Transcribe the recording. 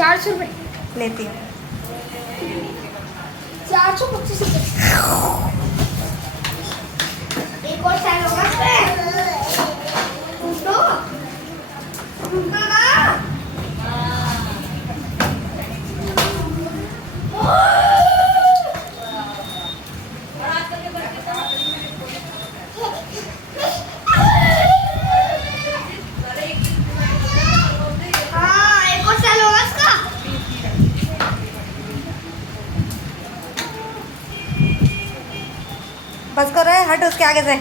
400 रुपये लेती हूँ। 425 रुपये। एक और साल होगा इसमें तो बस करो, हट उसके आगे से।